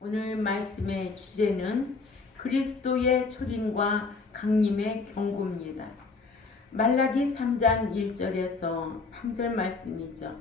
오늘 말씀의 주제는 그리스도의 초림과 강림의 경고입니다. 말라기 3장 1절에서 3절 말씀이죠.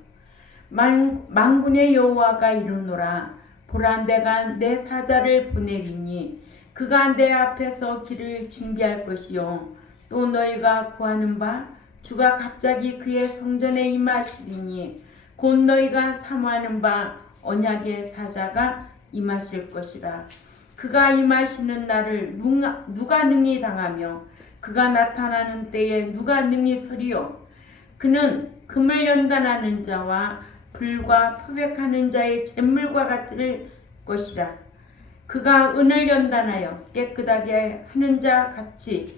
만군의 여호와가 이르노라. 보라, 내가 내 사자를 보내리니 그가 내 앞에서 길을 준비할 것이요 또 너희가 구하는 바 주가 갑자기 그의 성전에 임하시리니 곧 너희가 사모하는 바 언약의 사자가 임하실 것이라. 그가 임하시는 날을 누가 능히 당하며 그가 나타나는 때에 누가 능히 서리요. 그는 금을 연단하는 자와 불과 표백하는 자의 잿물과 같을 것이라. 그가 은을 연단하여 깨끗하게 하는 자 같이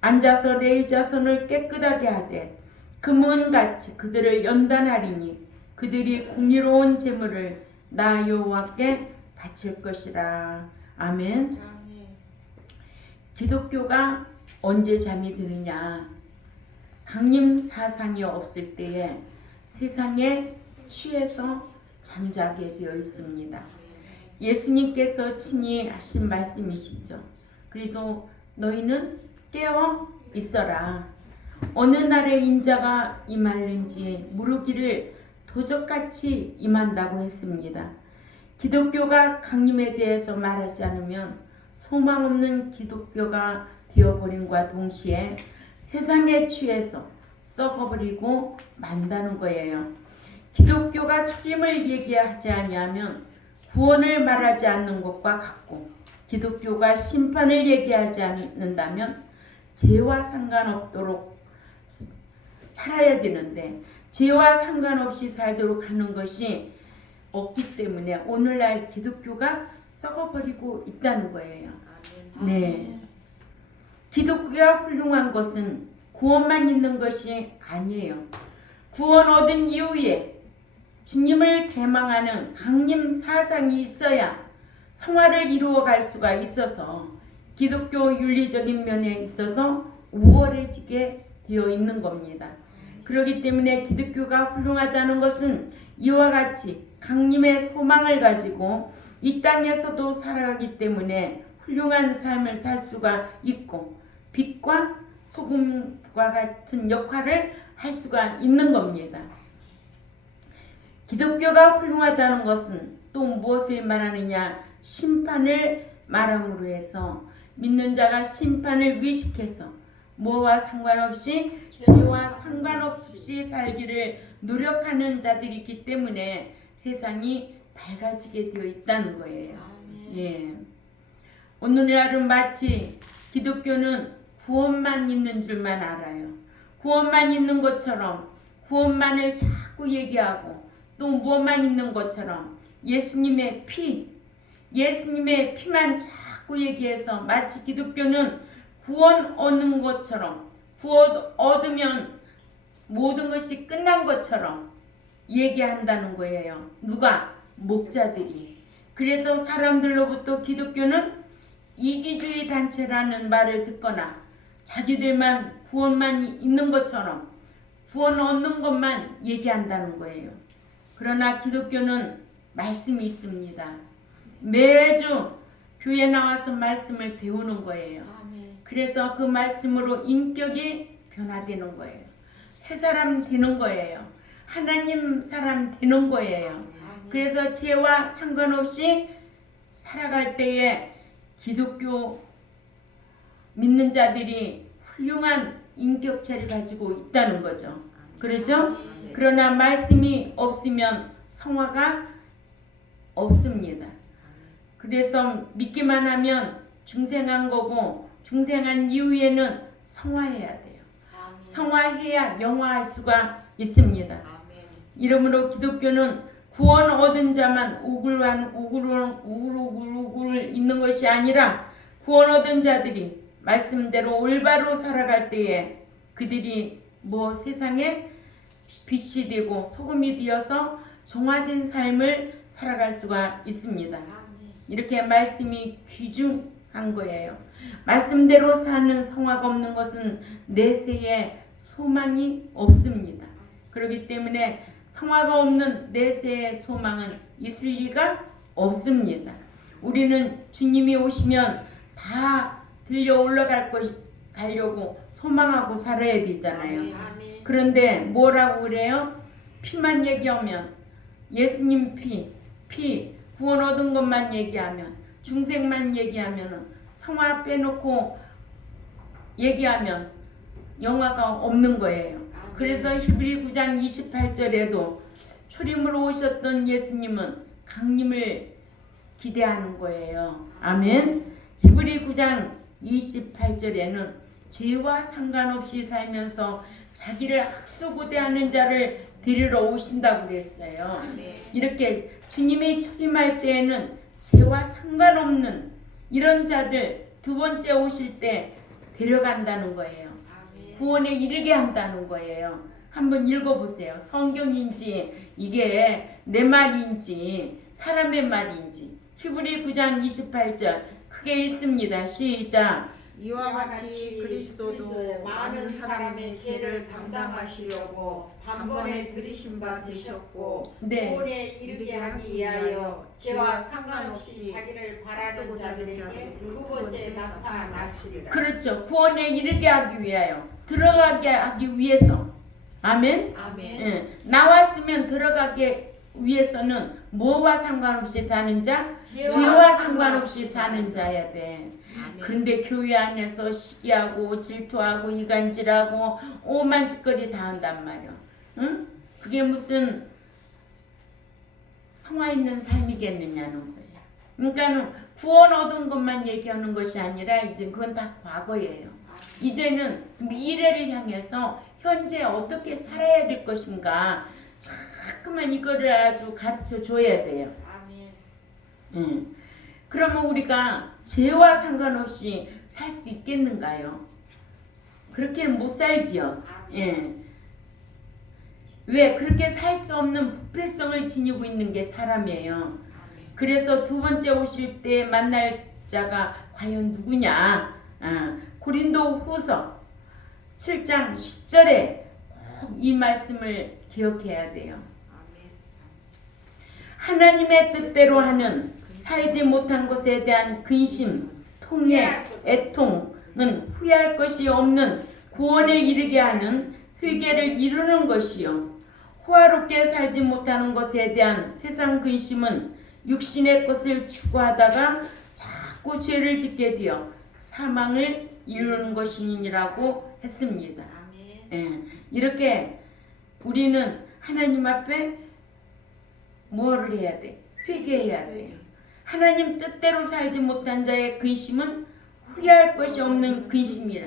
앉아서 레위 자손을 깨끗하게 하되 금은같이 그들을 연단하리니 그들이 공의로운 제물을 나 여호와께 바칠 것이라. 아멘. 기독교가 언제 잠이 드느냐? 강림 사상이 없을 때에 세상에 취해서 잠자게 되어 있습니다. 예수님께서 친히 하신 말씀이시죠. 그래도 너희는 깨어 있어라. 어느 날에 인자가 임하는지 물으기를 도적같이 임한다고 했습니다. 기독교가 강림에 대해서 말하지 않으면 소망 없는 기독교가 되어버림과 동시에 세상에 취해서 썩어버리고 만다는 거예요. 기독교가 초림을 얘기하지 아니하면 구원을 말하지 않는 것과 같고, 기독교가 심판을 얘기하지 않는다면 죄와 상관없도록 살아야 되는데 죄와 상관없이 살도록 하는 것이 없기 때문에 오늘날 기독교가 썩어버리고 있다는 거예요. 네. 기독교가 훌륭한 것은 구원만 있는 것이 아니에요. 구원 얻은 이후에 주님을 대망하는 강림 사상이 있어야 성화를 이루어갈 수가 있어서 기독교 윤리적인 면에 있어서 우월해지게 되어 있는 겁니다. 그렇기 때문에 기독교가 훌륭하다는 것은 이와 같이 강림의 소망을 가지고 이 땅에서도 살아가기 때문에 훌륭한 삶을 살 수가 있고 빛과 소금과 같은 역할을 할 수가 있는 겁니다. 기독교가 훌륭하다는 것은 또 무엇을 말하느냐? 심판을 말함으로 해서 믿는 자가 심판을 위식해서 뭐와 상관없이 죄와 상관없이 살기를 노력하는 자들이 있기 때문에 세상이 밝아지게 되어 있다는 거예요. 예. 오늘날은 마치 기독교는 구원만 있는 줄만 알아요. 구원만 있는 것처럼 구원만을 자꾸 얘기하고 또 무엇만 있는 것처럼 예수님의 피만 자꾸 얘기해서 마치 기독교는 구원 얻는 것처럼, 구원 얻으면 모든 것이 끝난 것처럼 얘기한다는 거예요. 누가? 목자들이. 그래서 사람들로부터 기독교는 이기주의 단체라는 말을 듣거나 자기들만 구원만 있는 것처럼 구원 얻는 것만 얘기한다는 거예요. 그러나 기독교는 말씀이 있습니다. 매주 교회 나와서 말씀을 배우는 거예요. 그래서 그 말씀으로 인격이 변화되는 거예요. 새 사람 되는 거예요. 하나님 사람 되는 거예요. 그래서 죄와 상관없이 살아갈 때에 기독교 믿는 자들이 훌륭한 인격체를 가지고 있다는 거죠. 그렇죠? 그러나 말씀이 없으면 성화가 없습니다. 그래서 믿기만 하면 중생한 거고 중생한 이후에는 성화해야 돼요. 성화해야 영화할 수가 있습니다. 이러므로 기독교는 구원 얻은 자만 우글우글 있는 것이 아니라 구원 얻은 자들이 말씀대로 올바로 살아갈 때에 그들이 세상에 빛이 되고 소금이 되어서 정화된 삶을 살아갈 수가 있습니다. 이렇게 말씀이 귀중한 거예요. 말씀대로 사는 성화가 없는 것은 내세에 소망이 없습니다. 그렇기 때문에 성화가 없는 내세의 소망은 있을 리가 없습니다. 우리는 주님이 오시면 다 들려 가려고 소망하고 살아야 되잖아요. 아멘. 그런데 뭐라고 그래요? 피만 얘기하면 예수님 피 구원 얻은 것만 얘기하면 중생만 얘기하면 성화 빼놓고 얘기하면 영화가 없는 거예요. 그래서 히브리 9장 28절에도 초림으로 오셨던 예수님은 강림을 기대하는 거예요. 아멘. 히브리 9장 28절에는 죄와 상관없이 살면서 자기를 학수고대하는 자를 데리러 오신다고 그랬어요. 이렇게 주님이 초림할 때에는 죄와 상관없는 이런 자들 두 번째 오실 때 데려간다는 거예요. 구원에 이르게 한다는 거예요. 한번 읽어보세요. 성경인지 이게 내 말인지 사람의 말인지. 히브리 9장 28절 크게 읽습니다. 시작. 이와 같이 그리스도도 많은 사람의 죄를 담당하시려고 단번에 들이신 바 되셨고 네. 구원에 이르게 하기 위하여 죄와 상관없이 자기를 바라는 자들에게 두 번째 나타나시리라. 그렇죠. 구원에 이르게 하기 위하여 들어가게 하기 위해서. 아멘. 아멘. 예. 나왔으면 들어가게 위해서는 뭐와 상관없이 사는 자? 죄와 상관없이 사는 자야 돼. 그런데 교회 안에서 시기하고 질투하고 이간질하고 오만 짓거리 다 한단 말이야. 응? 그게 무슨 성화 있는 삶이겠느냐는 거예요. 그러니까 구원 얻은 것만 얘기하는 것이 아니라 이제 그건 다 과거예요. 이제는 미래를 향해서 현재 어떻게 살아야 될 것인가 자꾸만 이거를 아주 가르쳐 줘야 돼요. 아멘. 그러면 우리가 죄와 상관없이 살 수 있겠는가요? 그렇게는 못 살지요. 예. 왜? 그렇게 살 수 없는 부패성을 지니고 있는 게 사람이에요. 그래서 두 번째 오실 때 만날 자가 과연 누구냐? 고린도 후서 7장 10절에 꼭 이 말씀을 기억해야 돼요. 하나님의 뜻대로 하는 살지 못한 것에 대한 근심, 통해, 애통은 후회할 것이 없는 구원에 이르게 하는 회개를 이루는 것이요. 호화롭게 살지 못하는 것에 대한 세상 근심은 육신의 것을 추구하다가 자꾸 죄를 짓게 되어 사망을 이루는 것이니라고 했습니다. 예, 이렇게 우리는 하나님 앞에 뭐를 해야 돼? 회개해야 돼요. 하나님 뜻대로 살지 못한 자의 근심은 후회할 것이 없는 근심이라.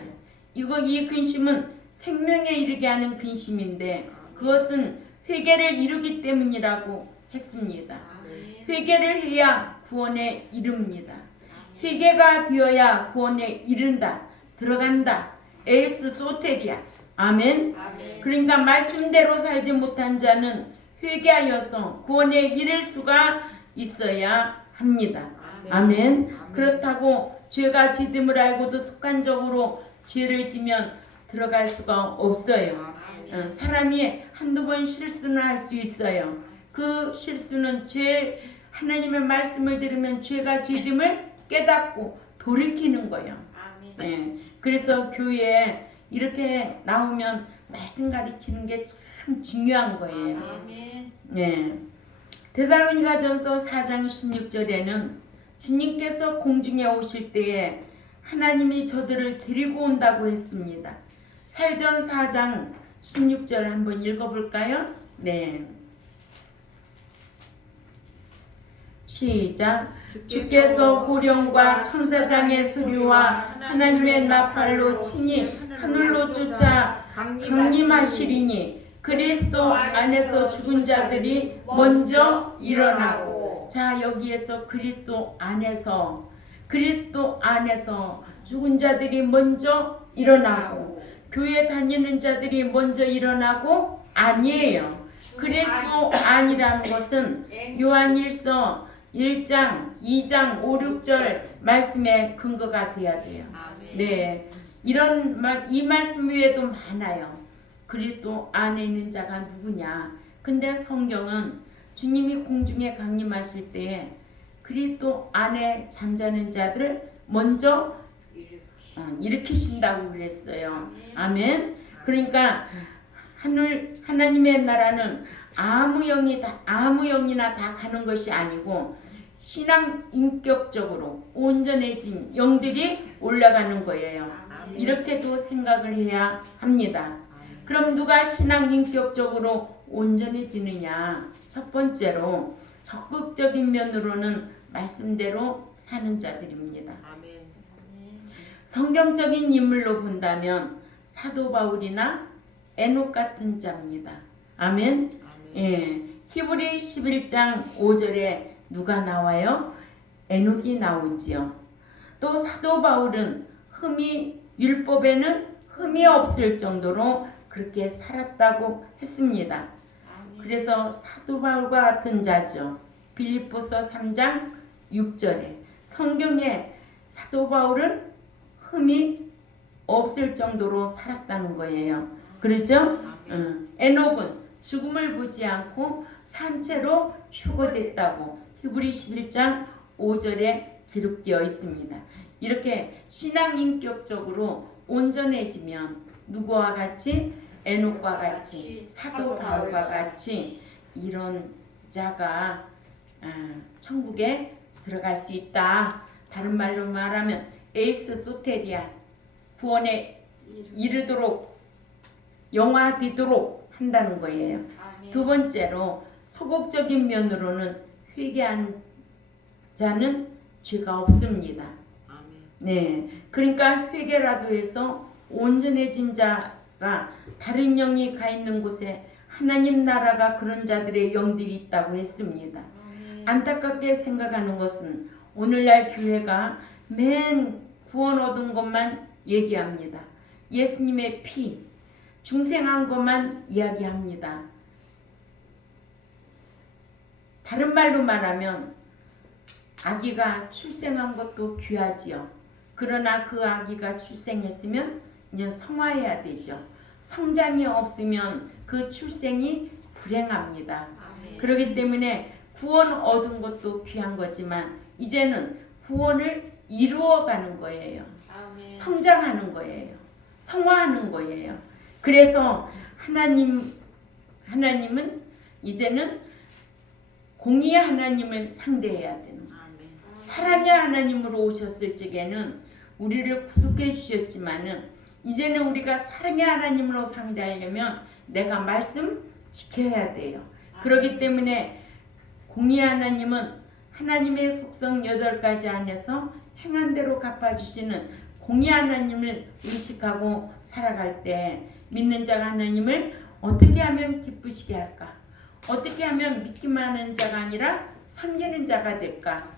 이 근심은 생명에 이르게 하는 근심인데 그것은 회개를 이루기 때문이라고 했습니다. 회개를 해야 구원에 이릅니다. 회개가 되어야 구원에 이른다. 들어간다. 에스 소테리아. 아멘. 그러니까 말씀대로 살지 못한 자는 회개하여서 구원에 이를 수가 있어야 합니다. 아멘. 그렇다고 죄가 죄됨을 알고도 습관적으로 죄를 지면 들어갈 수가 없어요. 사람이 한두 번 실수는 할 수 있어요. 그 실수는 하나님의 말씀을 들으면 죄가 죄됨을 깨닫고 돌이키는 거예요. 네. 그래서 교회에 이렇게 나오면 말씀 가르치는 게 참 중요한 거예요. 네. 데살로니가전서 4장 16절에는 주님께서 공중에 오실 때에 하나님이 저들을 데리고 온다고 했습니다. 사전 4장 16절 한번 읽어볼까요? 네. 시작. 주께서 호령과 천사장의 소리와 하나님의 나팔로 친히 하늘로 쫓아 강림하시리니 그리스도 안에서 죽은 자들이 먼저 일어나고. 자, 여기에서 그리스도 안에서 죽은 자들이 먼저 일어나고 교회 다니는 자들이 먼저 일어나고 아니에요. 그리스도 안이라는 것은 요한일서 1장, 2장, 5, 6절 말씀의 근거가 되어야 돼요. 네, 이 말씀 외에도 많아요. 그리스도 안에 있는 자가 누구냐? 근데 성경은 주님이 공중에 강림하실 때에 그리스도 안에 잠자는 자들을 먼저 일으키신다고 그랬어요. 아멘. 그러니까 하나님의 나라는 아무 영이나 다 가는 것이 아니고 신앙 인격적으로 온전해진 영들이 올라가는 거예요. 이렇게도 생각을 해야 합니다. 그럼 누가 신앙 인격적으로 온전해지느냐? 첫 번째로 적극적인 면으로는 말씀대로 사는 자들입니다. 성경적인 인물로 본다면 사도 바울이나 에녹 같은 자입니다. 아멘. 예. 히브리 11장 5절에 누가 나와요? 에녹이 나오지요. 또 사도 바울은 율법에는 흠이 없을 정도로 그렇게 살았다고 했습니다. 그래서 사도 바울과 같은 자죠. 빌립보서 3장 6절에 성경에 사도 바울은 흠이 없을 정도로 살았다는 거예요. 그렇죠? 에녹은 죽음을 보지 않고 산채로 휴거됐다고 히브리 11장 5절에 기록되어 있습니다. 이렇게 신앙 인격적으로 온전해지면 누구와 같이? 에녹과 같이, 사도 바울과 같이 이런 자가 천국에 들어갈 수 있다. 다른 말로 말하면 에이스 소테리아, 구원에 이르도록 영화되도록 한다는 거예요. 두 번째로 소극적인 면으로는 회개한 자는 죄가 없습니다. 네, 그러니까 회개라도 해서 온전해진 자가 다른 영이 가 있는 곳에 하나님 나라가 그런 자들의 영들이 있다고 했습니다. 안타깝게 생각하는 것은 오늘날 교회가 맨 구원 얻은 것만 얘기합니다. 예수님의 피, 중생한 것만 이야기합니다. 다른 말로 말하면 아기가 출생한 것도 귀하지요. 그러나 그 아기가 출생했으면 이제 성화해야 되죠. 성장이 없으면 그 출생이 불행합니다. 그렇기 때문에 구원 얻은 것도 귀한 거지만 이제는 구원을 이루어가는 거예요. 성장하는 거예요. 성화하는 거예요. 그래서 하나님은 이제는 공의의 하나님을 상대해야 되는 거예요. 사랑의 하나님으로 오셨을 적에는 우리를 구속해 주셨지만은 이제는 우리가 사랑의 하나님으로 상대하려면 내가 말씀 지켜야 돼요. 그렇기 때문에 공의의 하나님은 하나님의 속성 8가지 안에서 행한 대로 갚아주시는 공의 하나님을 의식하고 살아갈 때 믿는 자가 하나님을 어떻게 하면 기쁘시게 할까? 어떻게 하면 믿기만 하는 자가 아니라 섬기는 자가 될까?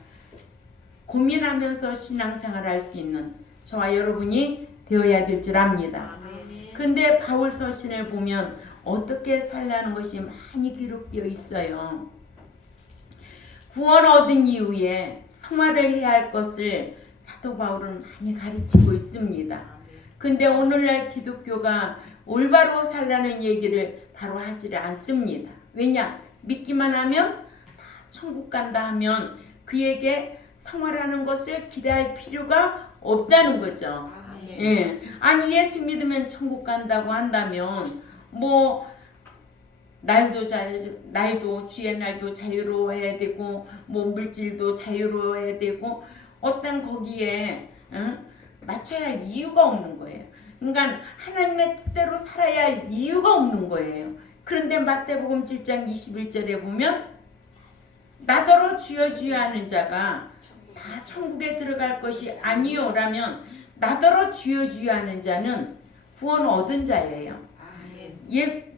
고민하면서 신앙생활을 할 수 있는 저와 여러분이 되어야 될 줄 압니다. 근데 바울 서신을 보면 어떻게 살라는 것이 많이 기록되어 있어요. 구원 얻은 이후에 성화를 해야 할 것을 사도 바울은 많이 가르치고 있습니다. 근데 오늘날 기독교가 올바로 살라는 얘기를 바로 하지를 않습니다. 왜냐? 믿기만 하면 다 천국 간다 하면 그에게 성화라는 것을 기대할 필요가 없다는 거죠. 예. 아니 예수 믿으면 천국 간다고 한다면 뭐 날도 주의 날도 자유로워야 되고 뭐 물질도 자유로워야 되고 어떤 거기에 맞춰야 할 이유가 없는 거예요. 그러니까 하나님의 뜻대로 살아야 할 이유가 없는 거예요. 그런데 마태복음 7장 21절에 보면 나더러 주여 주여 하는 자가 다 천국에 들어갈 것이 아니요라면 나더러 주여 주여 하는 자는 구원 얻은 자예요.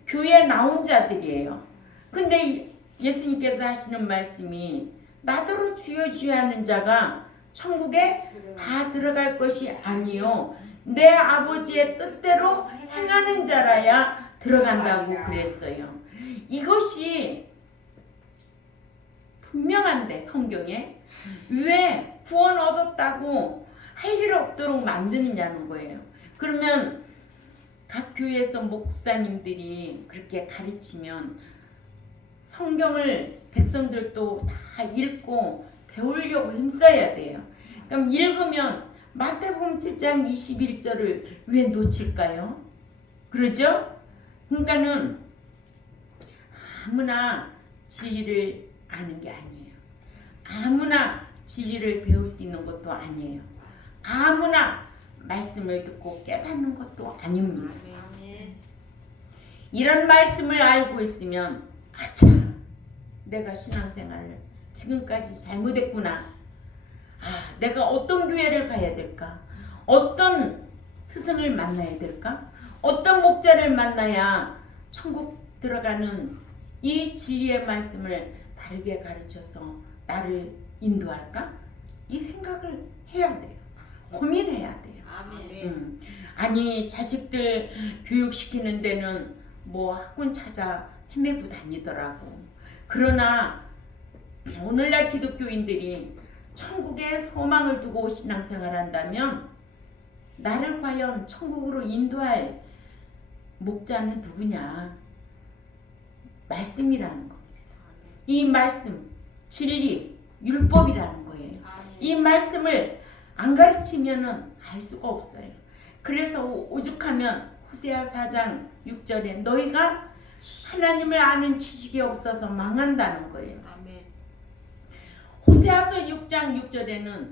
교회에 나온 자들이에요. 근데 예수님께서 하시는 말씀이 나더러 주여 주여 하는 자가 천국에 다 들어갈 것이 아니요 내 아버지의 뜻대로 행하는 자라야 들어간다고 그랬어요. 이것이 분명한데 성경에 왜 구원 얻었다고 할 일 없도록 만드느냐는 거예요. 그러면 각 교회에서 목사님들이 그렇게 가르치면 성경을 백성들도 다 읽고 배우려고 힘써야 돼요. 그럼 읽으면 마태복음 7장 21절을 왜 놓칠까요? 그러죠? 그러니까는 아무나 진리를 아는 게 아니에요. 아무나 진리를 배울 수 있는 것도 아니에요. 아무나 말씀을 듣고 깨닫는 것도 아닙니다. 이런 말씀을 알고 있으면 아차, 내가 신앙생활을 지금까지 잘못했구나. 내가 어떤 교회를 가야 될까? 어떤 스승을 만나야 될까? 어떤 목자를 만나야 천국 들어가는 이 진리의 말씀을 바르게 가르쳐서 나를 인도할까? 이 생각을 해야 돼요. 고민해야 돼요. 아니 자식들 교육시키는 데는 뭐 학군 찾아 헤매고 다니더라고. 그러나 오늘날 기독교인들이 천국에 소망을 두고 신앙생활 한다면 나를 과연 천국으로 인도할 목자는 누구냐? 말씀이라는 겁니다. 이 말씀, 진리, 율법이라는 거예요. 이 말씀을 안 가르치면은 알 수가 없어요. 그래서 오죽하면 호세아 4장 6절에 너희가 하나님을 아는 지식이 없어서 망한다는 거예요. 호세아서 6장 6절에는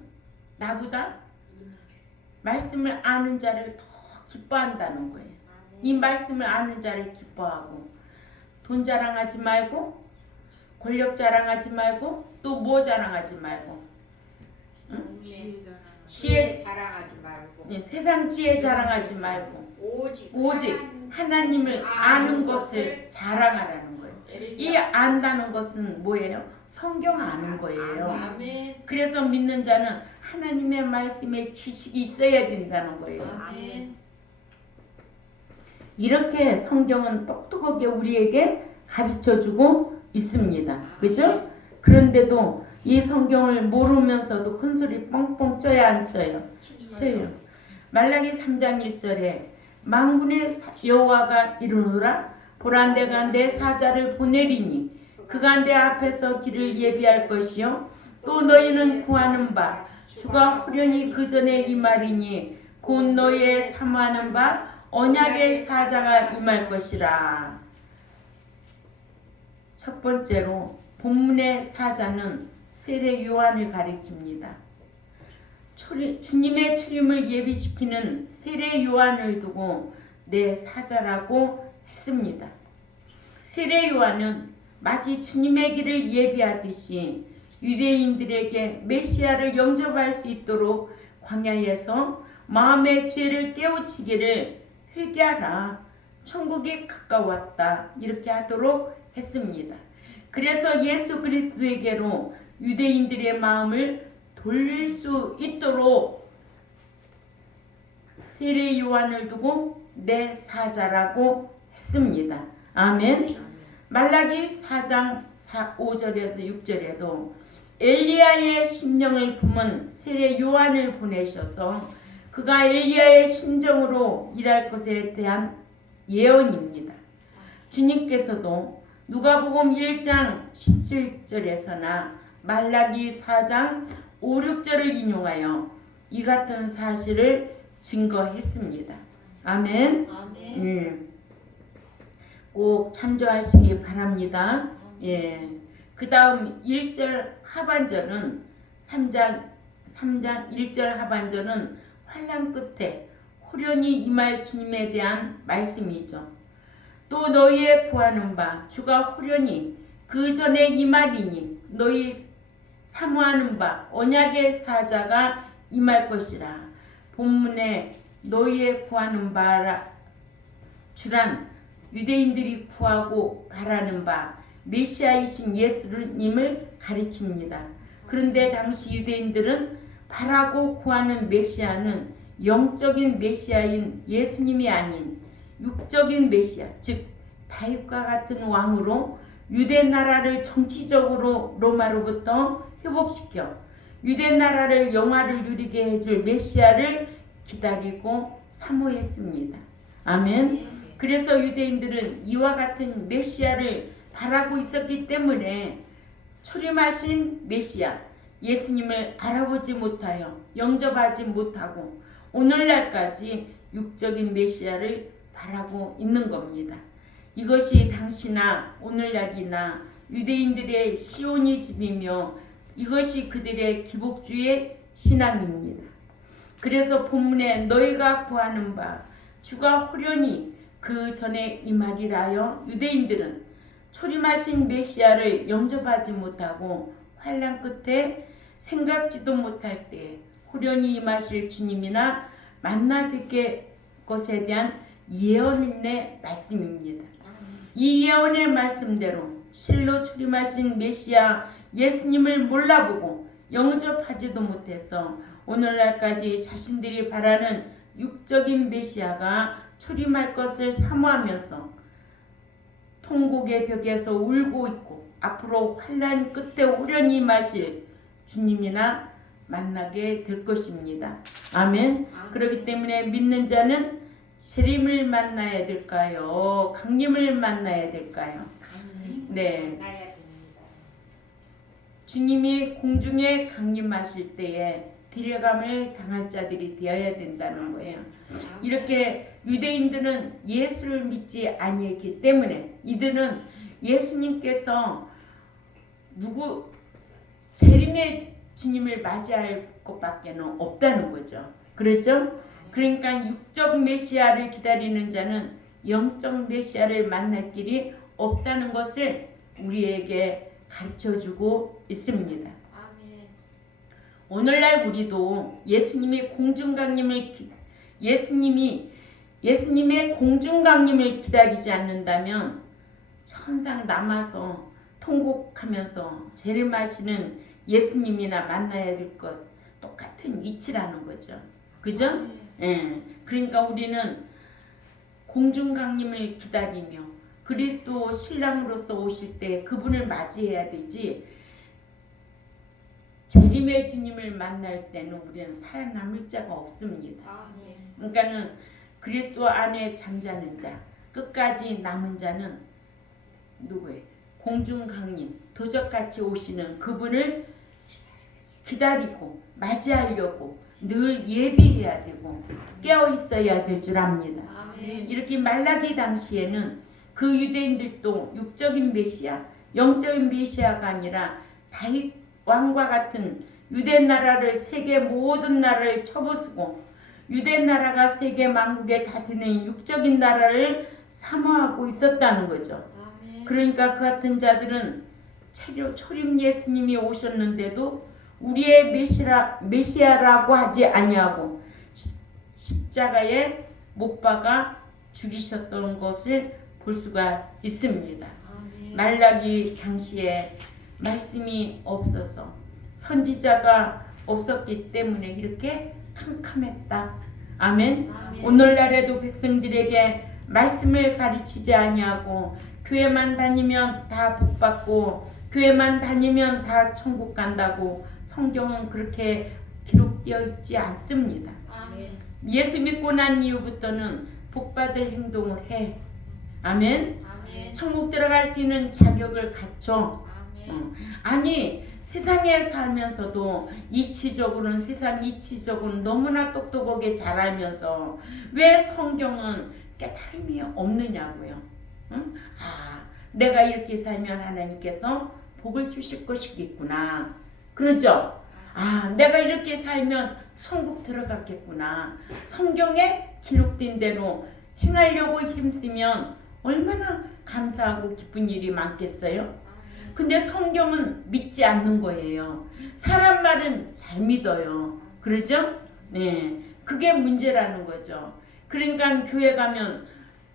나보다 말씀을 아는 자를 더 기뻐한다는 거예요. 이 말씀을 아는 자를 기뻐하고 돈 자랑하지 말고 권력 자랑하지 말고 또 뭐 자랑하지 말고 지혜 자랑하지 말고 세상 지혜 자랑하지 말고 오직 하나님을 아는 것을 자랑하라는 거예요. 이 안다는 것은 뭐예요? 성경 아는 거예요. 그래서 믿는 자는 하나님의 말씀에 지식이 있어야 된다는 거예요. 이렇게 성경은 똑똑하게 우리에게 가르쳐주고 있습니다. 그죠? 그런데도 이 성경을 모르면서도 큰소리 뻥뻥 쳐야 안 쳐요? 쳐요. 말라기 3장 1절에 만군의 여호와가 이르노라 보라 내가 내 사자를 보내리니 그가 내 앞에서 길을 예비할 것이요 또 너희는 구하는 바 주가 후련히 그 전에 임하리니 곧 너희의 사모하는 바 언약의 사자가 임할 것이라. 첫 번째로 본문의 사자는 세례 요한을 가리킵니다. 주님의 출임을 예비시키는 세례 요한을 두고 내 사자라고 했습니다. 세례 요한은 마치 주님의 길을 예비하듯이 유대인들에게 메시아를 영접할 수 있도록 광야에서 마음의 죄를 깨우치기를 회개하라. 천국이 가까웠다. 이렇게 하도록 했습니다. 그래서 예수 그리스도에게로 유대인들의 마음을 돌릴 수 있도록 세례 요한을 두고 내 사자라고 했습니다. 아멘. 말라기 4장 5절에서 6절에도 엘리야의 심령을 품은 세례 요한을 보내셔서 그가 엘리야의 심정으로 일할 것에 대한 예언입니다. 주님께서도 누가복음 1장 17절에서나 말라기 4장 5, 6절을 인용하여 이 같은 사실을 증거했습니다. 아멘. 꼭 참조하시기 바랍니다. 예. 그 다음 1절 하반절은 3장 1절 하반절은 환난 끝에 후련히 임할 주님에 대한 말씀이죠. 또 너희의 구하는 바 주가 후련히 그 전에 임하리니 너희 사모하는 바 언약의 사자가 임할 것이라. 본문에 너희의 구하는 바라 주란 유대인들이 구하고 바라는 바 메시아이신 예수님을 가르칩니다. 그런데 당시 유대인들은 바라고 구하는 메시아는 영적인 메시아인 예수님이 아닌 육적인 메시아, 즉 다윗과 같은 왕으로 유대 나라를 정치적으로 로마로부터 회복시켜 유대 나라를 영화를 누리게 해줄 메시아를 기다리고 사모했습니다. 아멘. 그래서 유대인들은 이와 같은 메시아를 바라고 있었기 때문에 초림하신 메시아 예수님을 알아보지 못하여 영접하지 못하고 오늘날까지 육적인 메시아를 바라고 있는 겁니다. 이것이 당시나 오늘날이나 유대인들의 시오니즘이며 이것이 그들의 기복주의 신앙입니다. 그래서 본문에 너희가 구하는 바 주가 호련히 그 전에 임하리라 하여 유대인들은 초림하신 메시아를 영접하지 못하고 환난 끝에 생각지도 못할 때 호련히 임하실 주님이나 만나 뵙게 것에 대한 예언의 말씀입니다. 이 예언의 말씀대로 실로 초림하신 메시아 예수님을 몰라보고 영접하지도 못해서 오늘날까지 자신들이 바라는 육적인 메시아가 초림할 것을 사모하면서 통곡의 벽에서 울고 있고 앞으로 환난 끝에 호련히 임하실 주님이나 만나게 될 것입니다. 아멘. 그렇기 때문에 믿는 자는 재림을 만나야 될까요? 강림을 만나야 될까요? 네. 주님이 공중에 강림하실 때에 데려감을 당할 자들이 되어야 된다는 거예요. 이렇게 유대인들은 예수를 믿지 아니했기 때문에 이들은 예수님께서 재림의 주님을 맞이할 것밖에는 없다는 거죠. 그렇죠? 그러니까 육적 메시아를 기다리는 자는 영적 메시아를 만날 길이 없다는 것을 우리에게 가르쳐주고 있습니다. 오늘날 우리도 예수님의 공중강림을 기다리지 않는다면 천상 남아서 통곡하면서 재림하시는 예수님이나 만나야 될 것 똑같은 이치라는 거죠. 그죠? 예. 그러니까 우리는 공중강림을 기다리며 그리스도 신랑으로서 오실 때 그분을 맞이해야 되지, 재림의 주님을 만날 때는 우리는 살아남을 자가 없습니다. 그러니까는 그리스도 안에 잠자는 자, 끝까지 남은 자는 누구예요? 공중강림, 도적같이 오시는 그분을 기다리고 맞이하려고 늘 예비해야 되고 깨어 있어야 될 줄 압니다. 이렇게 말라기 당시에는 그 유대인들도 육적인 메시아, 영적인 메시아가 아니라 다윗 왕과 같은 유대 나라를, 세계 모든 나라를 쳐부수고 유대 나라가 세계 만국에 다스리는 육적인 나라를 사모하고 있었다는 거죠. 그러니까 그 같은 자들은 초림 예수님이 오셨는데도 우리의 메시아라고 하지 아니하고 십자가에 못 박아 죽이셨던 것을 볼 수가 있습니다. 말라기 당시에 말씀이 없어서 선지자가 없었기 때문에 이렇게 캄캄했다. 아멘. 오늘날에도 백성들에게 말씀을 가르치지 아니하고 교회만 다니면 다 복받고 교회만 다니면 다 천국 간다고 성경은 그렇게 기록되어 있지 않습니다. 예수 믿고 난 이후부터는 복받을 행동을 해. 아멘. 천국 들어갈 수 있는 자격을 갖춰. 아니 세상에 살면서도 세상 이치적으로는 너무나 똑똑하게 잘 알면서 왜 성경은 깨달음이 없느냐고요. 응? 내가 이렇게 살면 하나님께서 복을 주실 것이겠구나. 그러죠? 내가 이렇게 살면 천국 들어갔겠구나. 성경에 기록된 대로 행하려고 힘쓰면 얼마나 감사하고 기쁜 일이 많겠어요? 근데 성경은 믿지 않는 거예요. 사람 말은 잘 믿어요. 그러죠? 네. 그게 문제라는 거죠. 그러니까 교회 가면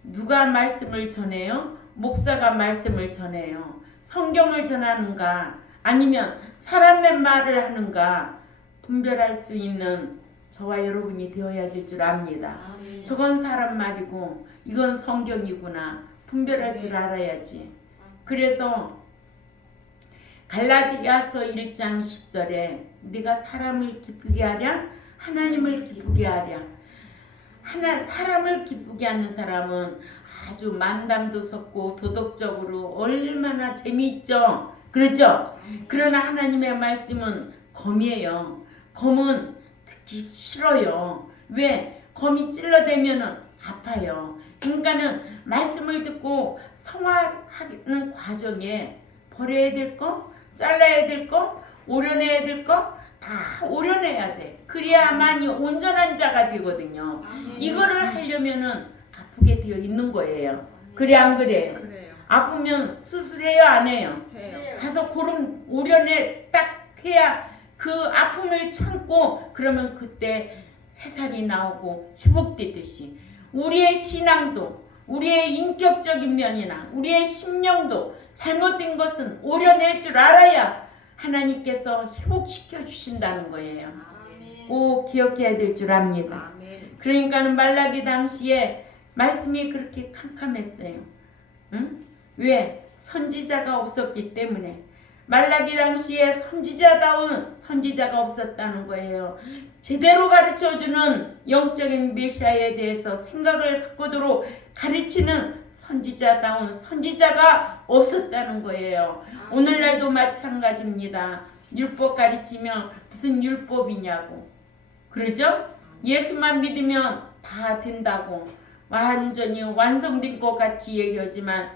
누가 말씀을 전해요? 목사가 말씀을 전해요. 성경을 전하는가? 아니면 사람의 말을 하는가? 분별할 수 있는 저와 여러분이 되어야 될 줄 압니다. 저건 사람 말이고 이건 성경이구나. 분별할 줄 알아야지. 그래서 갈라디아서 1장 10절에 네가 사람을 기쁘게 하랴 하나님을 기쁘게 하랴. 사람을 기쁘게 하는 사람은 아주 만담도 섞고 도덕적으로 얼마나 재미있죠. 그렇죠? 그러나 하나님의 말씀은 검이에요. 검은 듣기 싫어요. 왜? 검이 찔러대면은 아파요. 그러니까는 말씀을 듣고 성화하는 과정에 버려야 될 거, 잘라야 될 거, 오려내야 될 거 다 오려내야 돼. 그래야만이 온전한 자가 되거든요. 이거를 하려면은 아프게 되어 있는 거예요. 그래 안 그래요? 그래요. 아프면 수술해요 안 해요? 해요. 가서 고름 오려내 딱 해야 그 아픔을 참고 그러면 그때 새살이 나오고 회복되듯이 우리의 신앙도 우리의 인격적인 면이나 우리의 심령도 잘못된 것은 오려낼 줄 알아야 하나님께서 회복시켜 주신다는 거예요. 꼭 기억해야 될 줄 압니다. 아멘. 그러니까는 말라기 당시에 말씀이 그렇게 캄캄했어요. 응? 왜? 선지자가 없었기 때문에. 말라기 당시에 선지자다운 선지자가 없었다는 거예요. 제대로 가르쳐주는 영적인 메시아에 대해서 생각을 바꾸도록 가르치는 선지자다운 선지자가 없었다는 거예요. 오늘날도 마찬가지입니다. 율법 가르치면 무슨 율법이냐고. 그러죠? 예수만 믿으면 다 된다고 완전히 완성된 것 같이 얘기하지만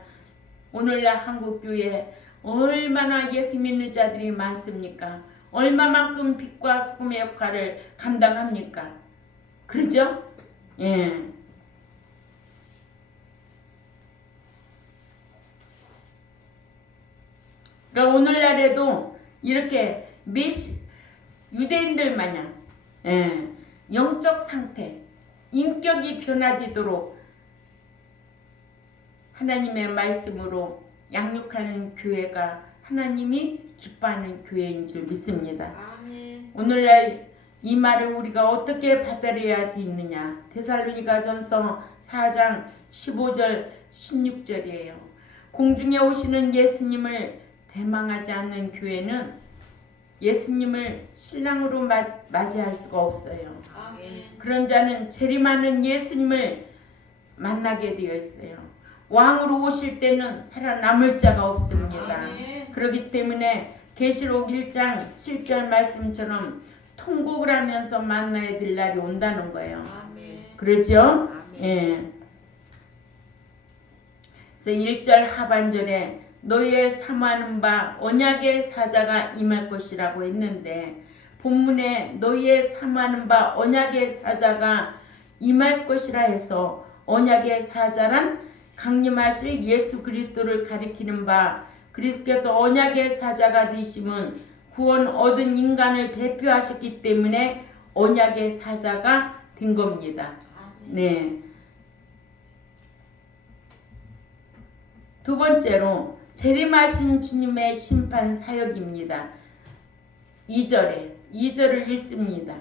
오늘날 한국교회 얼마나 예수 믿는 자들이 많습니까? 얼마만큼 빛과 소금의 역할을 감당합니까? 그러죠? 예. 그러니까 오늘날에도 이렇게 유대인들 마냥 영적 상태, 인격이 변화되도록 하나님의 말씀으로 양육하는 교회가 하나님이 기뻐하는 교회인 줄 믿습니다. 아멘. 오늘날 이 말을 우리가 어떻게 받아들여야 되느냐. 데살로니가전서 4장 15절 16절이에요. 공중에 오시는 예수님을 대망하지 않는 교회는 예수님을 신랑으로 맞이할 수가 없어요. 아멘. 그런 자는 재림하는 예수님을 만나게 되어 있어요. 왕으로 오실 때는 살아남을 자가 없습니다. 아멘. 그렇기 때문에 계시록 1장 7절 말씀처럼 통곡을 하면서 만나야 될 날이 온다는 거예요. 아멘. 그러죠? 아멘. 예. 그래서 1절 하반절에 너희의 사모하는 바 언약의 사자가 임할 것이라고 했는데 본문에 너희의 사모하는 바 언약의 사자가 임할 것이라 해서 언약의 사자란 강림하실 예수 그리스도를 가리키는 바 그리스도께서 언약의 사자가 되심은 구원 얻은 인간을 대표하셨기 때문에 언약의 사자가 된 겁니다. 네. 두 번째로 재림하신 주님의 심판 사역입니다. 2절을 읽습니다.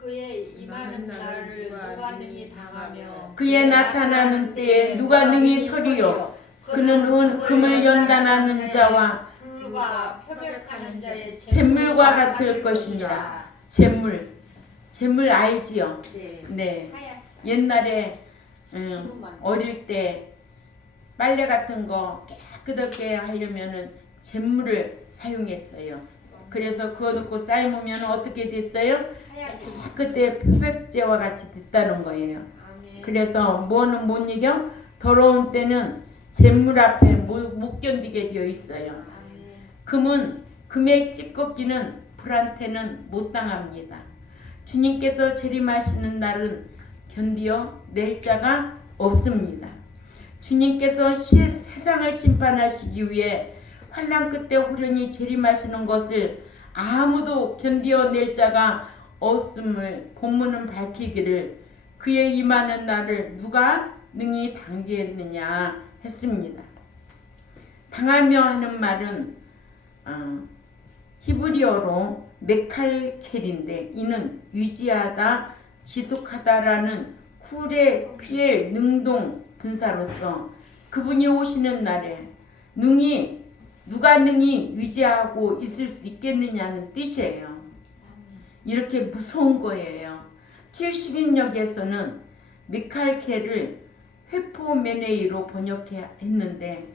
그의 임하는 날을 누가 능히 당하며 그의 나타나는 때에 누가 능히 서리요. 그는 금을 연단하는 자와 불과 표백하는 자의 잿물과 같을 것이니라. 잿물 알지요? 네. 네. 하얗 옛날에 기름만. 어릴 때 빨래 같은 거 깨끗하게 하려면은 잿물을 사용했어요. 그래서 그거 넣고 삶으면 어떻게 됐어요? 하얗게. 그때 표백제와 같이 됐다는 거예요. 아멘. 그래서 뭐는 못 이겨? 더러운 때는 잿물 앞에 못 견디게 되어 있어요. 아멘. 금의 찌꺼기는 불한테는 못 당합니다. 주님께서 재림하시는 날은 견디어 낼 자가 없습니다. 주님께서 세상을 심판하시기 위해 환난 끝에 호련히 재림하시는 것을 아무도 견디어 낼 자가 없음을 본문은 밝히기를 그의 임하는 날을 누가 능히 당기겠느냐 했습니다. 당하며 하는 말은 히브리어로 메칼켈인데 이는 유지하다, 지속하다라는 쿨의 피엘 능동 분사로서 그분이 오시는 날에 누가 능히 유지하고 있을 수 있겠느냐는 뜻이에요. 이렇게 무서운 거예요. 70인역에서는 미칼켈을 회포메네이로 번역했는데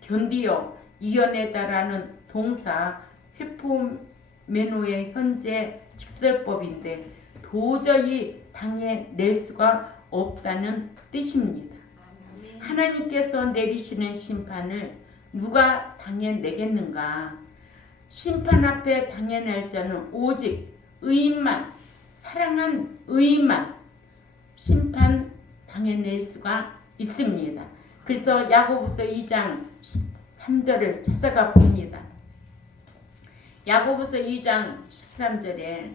견디어 이겨내다라는 동사 회포메노의 현재 직설법인데 도저히 당해낼 수가 없다는 뜻입니다. 하나님께서 내리시는 심판을 누가 당해내겠는가? 심판 앞에 당해낼 자는 오직 의인만, 사랑한 의인만 심판 당해낼 수가 있습니다. 그래서 야고보서 2장 13절을 찾아가 봅니다. 야고보서 2장 13절에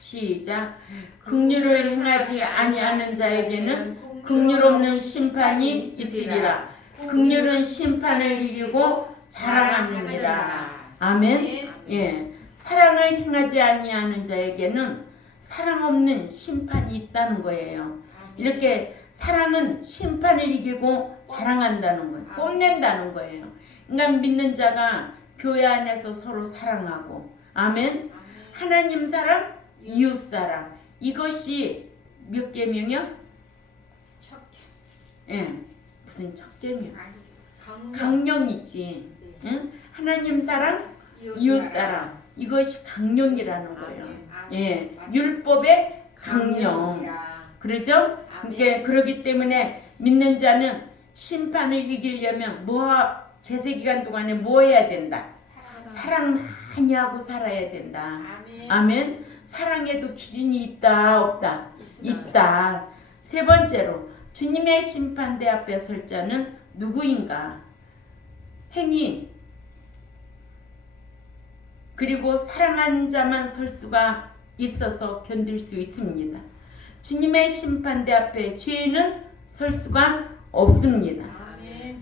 시작. 긍휼을 행하지 아니하는 자에게는 긍휼 없는 심판이 있으리라. 긍휼은 심판을 이기고 자랑합니다. 아멘. 예, 사랑을 행하지 아니하는 자에게는 사랑 없는 심판이 있다는 거예요. 이렇게 사랑은 심판을 이기고 자랑한다는 거예요. 뽐낸다는 거예요. 그러니까 믿는 자가 교회 안에서 서로 사랑하고, 아멘. 하나님 사랑, 이웃 사랑, 이것이 몇 계명이요? 예, 무슨 첫 계명? 강령이지. 응? 하나님 사랑, 이웃 사랑, 이것이 강령이라는 거예요. 예, 율법의 강령. 그러죠? 그러니까 그렇기 때문에 믿는 자는 심판을 이기려면 제세 기간 동안에 뭐 해야 된다? 사랑 많이 하고 살아야 된다. 아멘. 사랑에도 기준이 있다, 없다? 있다. 세 번째로 주님의 심판대 앞에 설 자는 누구인가? 행위 그리고 사랑한 자만 설 수가 있어서 견딜 수 있습니다. 주님의 심판대 앞에 죄인은 설 수가 없습니다.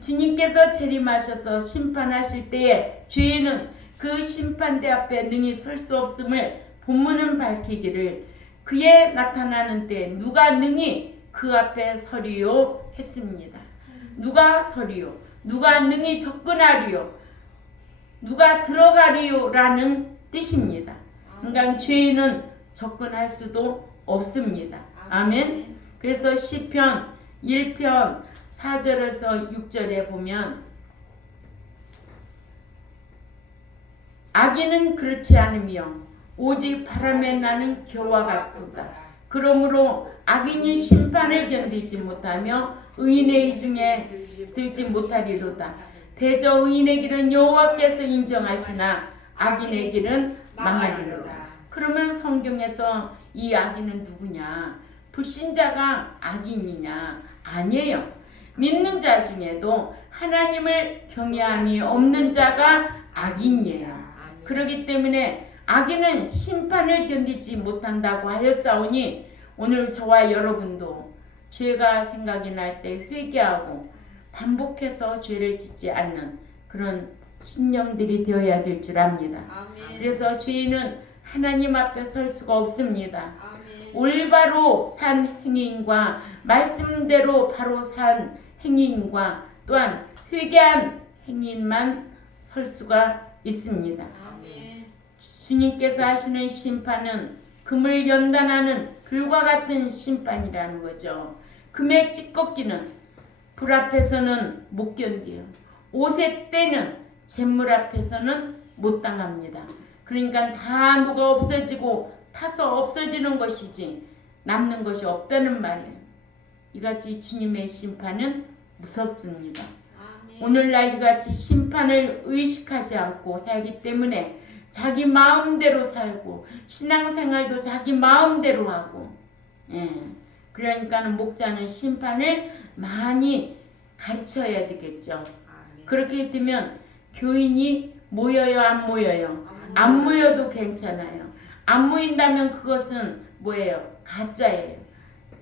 주님께서 재림하셔서 심판하실 때에 죄인은 그 심판대 앞에 능히 설 수 없음을 본문은 밝히기를 그의 나타나는 때 누가 능히 그 앞에 서리요 했습니다. 누가 서리요? 누가 능히 접근하리요? 누가 들어가리요라는 뜻입니다. 그러니까 죄인은 접근할 수도 없습니다. 아멘. 그래서 시편 1편 4절에서 6절에 보면 악인은 그렇지 않으며 오직 바람에 나는 겨와 같도다. 그러므로 악인이 심판을 견디지 못하며 의인의 중에 들지 못하리로다. 대저 의인의 길은 여호와께서 인정하시나 악인의 길은 망하리로다. 그러면 성경에서 이 악인은 누구냐? 불신자가 악인이냐? 아니에요. 믿는 자 중에도 하나님을 경외함이 없는 자가 악인이에요. 그렇기 때문에 악인은 심판을 견디지 못한다고 하였사오니 오늘 저와 여러분도 죄가 생각이 날 때 회개하고 반복해서 죄를 짓지 않는 그런 신령들이 되어야 될 줄 압니다. 그래서 죄인은 하나님 앞에 설 수가 없습니다. 올바로 산 행위인과 말씀대로 바로 산 행위인과 또한 회개한 행위인만 설 수가 있습니다. 주님께서 하시는 심판은 금을 연단하는 불과 같은 심판이라는 거죠. 금의 찌꺼기는 불 앞에서는 못 견뎌요. 옷의 때는 잿물 앞에서는 못 당합니다. 그러니까 다 녹아 없어지고 타서 없어지는 것이지 남는 것이 없다는 말이에요. 이같이 주님의 심판은 무섭습니다. 오늘날 이같이 심판을 의식하지 않고 살기 때문에 자기 마음대로 살고 신앙생활도 자기 마음대로 하고, 예. 그러니까는 목자는 심판을 많이 가르쳐야 되겠죠. 그렇게 되면 교인이 모여요, 안 모여요? 안 모여도 괜찮아요. 안 모인다면 그것은 뭐예요? 가짜예요.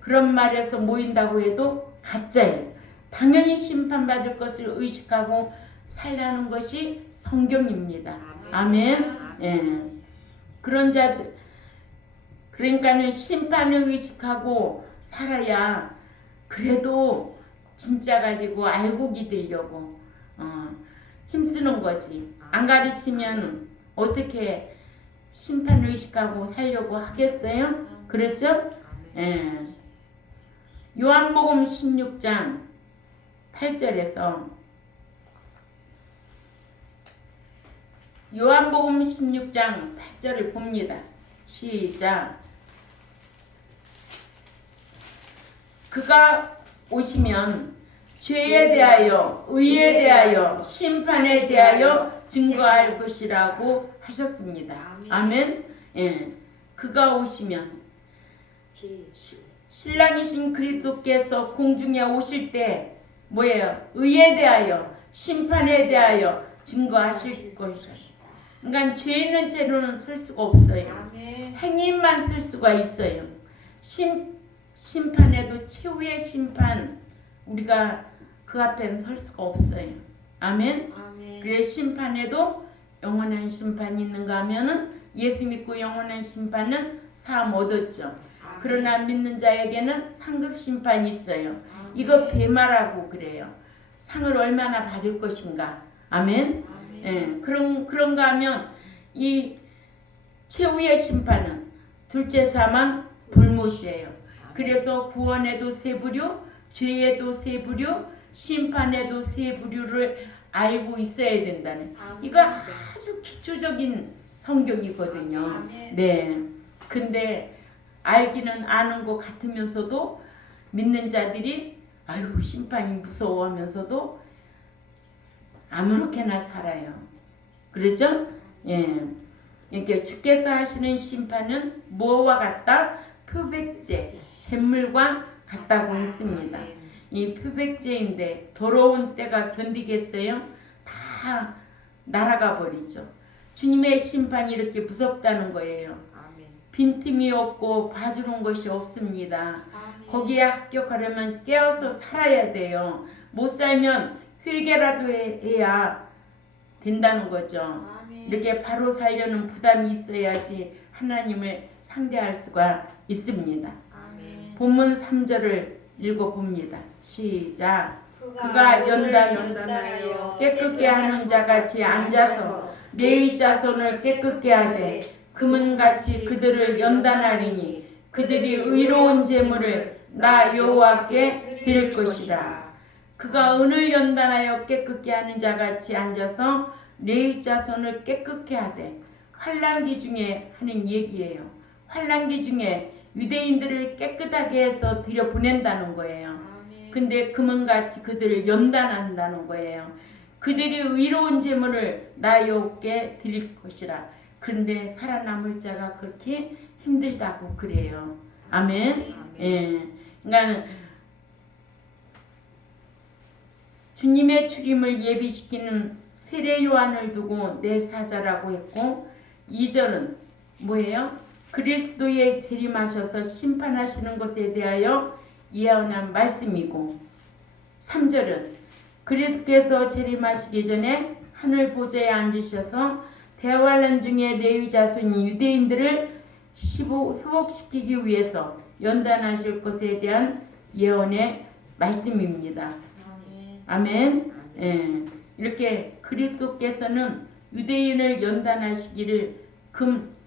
그런 말에서 모인다고 해도 가짜예요. 당연히 심판받을 것을 의식하고 살라는 것이 성경입니다. 아멘. 예. 그런 자들, 그러니까는 심판을 의식하고 살아야 그래도 진짜가 되고 알고 기들려고 힘쓰는 거지. 안 가르치면 어떻게 심판을 의식하고 살려고 하겠어요? 그렇죠? 예. 요한복음 16장 8절에서 요한복음 16장 8절을 봅니다. 시작. 그가 오시면 죄에 대하여, 의에 대하여, 심판에 대하여 증거할 것이라고 하셨습니다. 아멘. 예. 그가 오시면 신랑이신 그리스도께서 공중에 오실 때 뭐예요? 의에 대하여, 심판에 대하여 증거하실 것이라. 그러니까 죄 있는 채로는 설 수가 없어요. 행위만 설 수가 있어요. 심판에도 최후의 심판, 우리가 그 앞에는 설 수가 없어요. 아멘. 그래 심판에도 영원한 심판이 있는가 하면은 예수 믿고 영원한 심판은 사함 얻었죠. 그러나 믿는 자에게는 상급 심판이 있어요. 이거 배말하고 그래요. 상을 얼마나 받을 것인가. 아멘. 예, 그런가 하면 이 최후의 심판은 둘째 사망 불못이에요. 그래서 구원에도 세 부류, 죄에도 세 부류, 심판에도 세 부류를 알고 있어야 된다는. 이거 아주 기초적인 성경이거든요. 네. 근데 알기는 아는 것 같으면서도 믿는 자들이 아유 심판이 무서워하면서도 아무렇게나 살아요. 그렇죠? 예. 이렇게 주께서 하시는 심판은 뭐와 같다? 표백제, 잿물과 같다고 했습니다. 이 표백제인데 더러운 때가 견디겠어요? 다 날아가 버리죠. 주님의 심판이 이렇게 무섭다는 거예요. 빈틈이 없고 봐주는 것이 없습니다. 거기에 합격하려면 깨어서 살아야 돼요. 못 살면 회개라도 해야 된다는 거죠. 이렇게 바로 살려는 부담이 있어야지 하나님을 상대할 수가 있습니다. 본문 3절을 읽어봅니다. 시작. 그가 연단하여 깨끗게 하는 자같이 앉아서 네 자손을 깨끗게 하되 금은같이 그들을 연단하리니 그들이 의로운 제물을 나 여호와께 드릴 것이라. 그가 은을 연단하여 깨끗게 하는 자같이 앉아서 네 자손을 깨끗게 하되, 환난기 중에 하는 얘기예요. 환난기 중에 유대인들을 깨끗하게 해서 들여보낸다는 거예요. 근데 금은같이 그들을 연단한다는 거예요. 그들이 의로운 제물을 나 여호와께 드릴 것이라. 그런데 살아남을 자가 그렇게 힘들다고 그래요. 아멘. 예. 그러니까 주님의 출임을 예비시키는 세례 요한을 두고 내 사자라고 했고, 2절은 뭐예요? 그리스도의 재림하셔서 심판하시는 것에 대하여 예언한 말씀이고, 3절은 그리스도께서 재림하시기 전에 하늘 보좌에 앉으셔서 대환란 중에 레위 자손인 유대인들을 회복시키기 위해서 연단하실 것에 대한 예언의 말씀입니다. 아멘. 예. 이렇게 그리스도께서는 유대인을 연단하시기를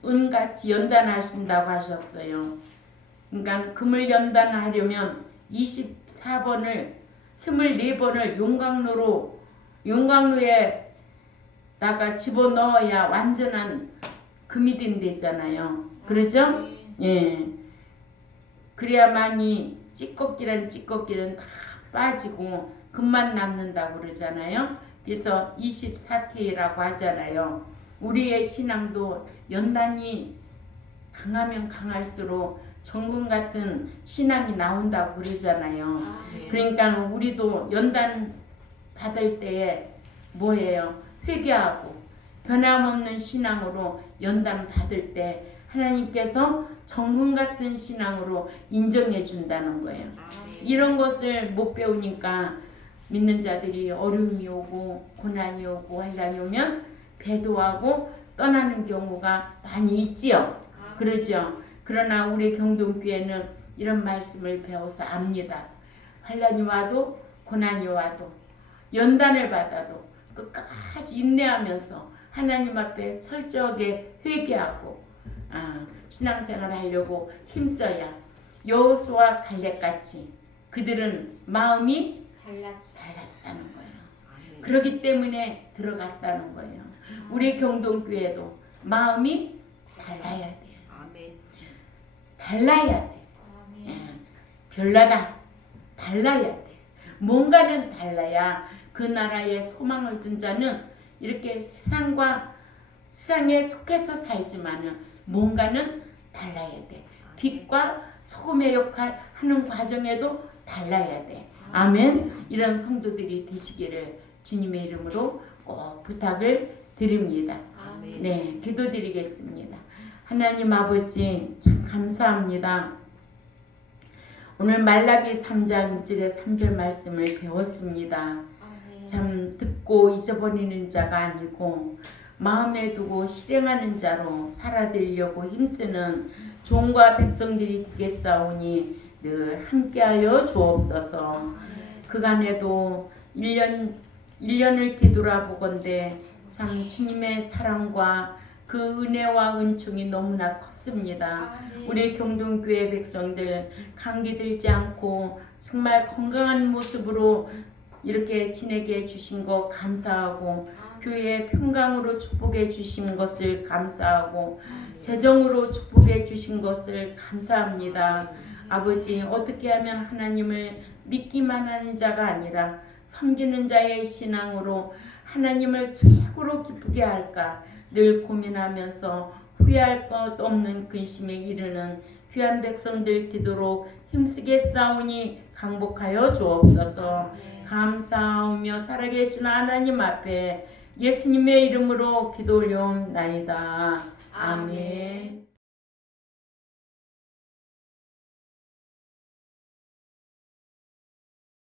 은같이 연단하신다고 하셨어요. 그러니까 금을 연단하려면 24번을 24번을 용광로에 다가 집어넣어야 완전한 금이 된대잖아요. 그렇죠? 예. 그래야만이 찌꺼기란 다 빠지고 금만 남는다고 그러잖아요. 그래서 24K라고 하잖아요. 우리의 신앙도 연단이 강하면 강할수록 정금 같은 신앙이 나온다고 그러잖아요. 그러니까 우리도 연단 받을 때에 뭐예요? 회개하고 변함없는 신앙으로 연단 받을 때 하나님께서 정금 같은 신앙으로 인정해 준다는 거예요. 이런 것을 못 배우니까 믿는 자들이 어려움이 오고 고난이 오고 환난이 오면 배도하고 떠나는 경우가 많이 있지요. 그러죠. 그러나 우리 경동교회는 이런 말씀을 배워서 압니다. 환난이 와도 고난이 와도 연단을 받아도 끝까지 인내하면서 하나님 앞에 철저하게 회개하고 신앙생활을 하려고 힘써야 여호수아 갈렙같이 그들은 마음이 달랐다는 거예요. 그렇기 때문에 들어갔다는 거예요. 우리 경동교회도 마음이 달라야 돼요. 달라야 돼. 별나다. 달라야 돼. 뭔가는 달라야 그 나라에 소망을 둔 자는 이렇게 세상에 속해서 살지만은 뭔가는 달라야 돼. 빛과 소금의 역할 하는 과정에도 달라야 돼. 아멘. 이런 성도들이 되시기를 주님의 이름으로 꼭 부탁을 드립니다. 네, 기도드리겠습니다. 하나님 아버지 참 감사합니다. 오늘 말라기 3장 1절에 3절 말씀을 배웠습니다. 참 듣고 잊어버리는 자가 아니고 마음에 두고 실행하는 자로 살아들려고 힘쓰는 종과 백성들이 되겠사오니 늘 함께하여 주옵소서. 그간에도 1년을 뒤돌아보건대 참 주님의 사랑과 그 은혜와 은총이 너무나 컸습니다. 우리 경동교회 백성들 감기 들지 않고 정말 건강한 모습으로 이렇게 지내게 해주신 것 감사하고 교회 평강으로 축복해 주신 것을 감사하고 재정으로 축복해 주신 것을 감사합니다. 아버지 어떻게 하면 하나님을 믿기만 하는 자가 아니라 섬기는 자의 신앙으로 하나님을 최고로 기쁘게 할까 늘 고민하면서 후회할 것 없는 근심에 이르는 귀한 백성들 되도록 힘쓰게 싸우니 강복하여 주옵소서. 감사하며 살아계신 하나님 앞에 예수님의 이름으로 기도 올려옵나이다. 아멘.